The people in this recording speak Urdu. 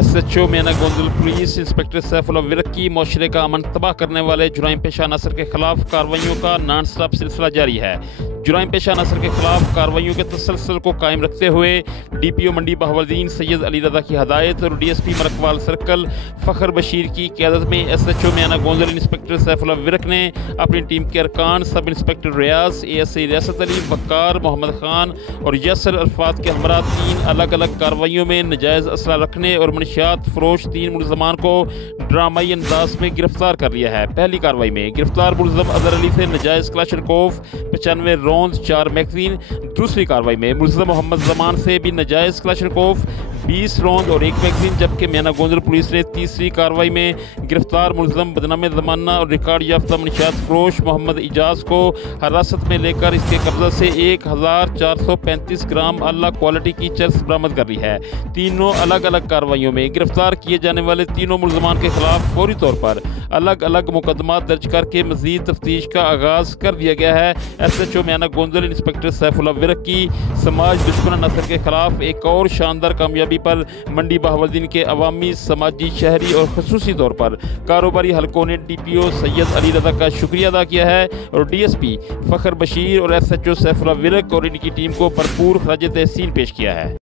SHO میانا گونزل police inspector Saif Ullah work کی معاشرے کا امن تباہ کرنے والے جرائم پیشہ عناصر کے خلاف کارروائیوں کا نان سٹاپ سلسلہ جاری ہے۔ جرائم پیشہ عناصر کے خلاف کارروائیوں کے تسلسل کو قائم رکھتے ہوئے DPO منڈی بہاولدین سید علی رضا کی ہدایت اور DSP مرکوال سرکل فخر بشیر کی قیادت میں SHO میانا گونزل inspector Saif Ullah work نے اپنی ٹیم کے ارکان سب انسپکٹر ریاض، ASI ریاست علی، وقار محمد خان اور یاسر عرفات کے ہمراہ 3 الگ الگ کارروائیوں میں ناجائز اسلحہ رکھنے اور منشیات فروش 3 ملزمان کو ڈرامائی انداز میں گرفتار کر لیا ہے۔ پہلی کارروائی میں گرفتار ملزم اظہر علی سے ناجائز کلاشنکوف 95 رونز 4 میگزین، دوسری کارروائی میں ملزم محمد زمان سے بھی ناجائز کلاشنکوف 20 روند اور 1 میگزین، جبکہ میانا گونزل پولیس نے تیسری کارروائی میں گرفتار ملزم بدنام زمانہ اور ریکارڈ یافتہ منشیات فروش محمد اعجاز کو حراست میں لے کر اس کے قبضہ سے 1435 گرام اعلیٰ کوالٹی کی چرس برآمد کر لی ہے۔ تینوں الگ الگ کارروائیوں میں گرفتار کیے جانے والے تینوں ملزمان کے خلاف فوری طور پر الگ الگ مقدمات درج کر کے مزید تفتیش کا آغاز کر دیا گیا ہے۔ SHO میانا گونزل inspector Saif Ullah work کی سماج دشمن عناصر کے خلاف ایک اور شاندار کامیابی پر منڈی بہاولدین کے عوامی، سماجی، شہری اور خصوصی طور پر کاروباری حلقوں نے DPO سید علی رضا کا شکریہ ادا کیا ہے اور DSP فخر بشیر اور SHO سیف اللہ ورک اور ان کی ٹیم کو بھرپور خراج تحسین پیش کیا ہے۔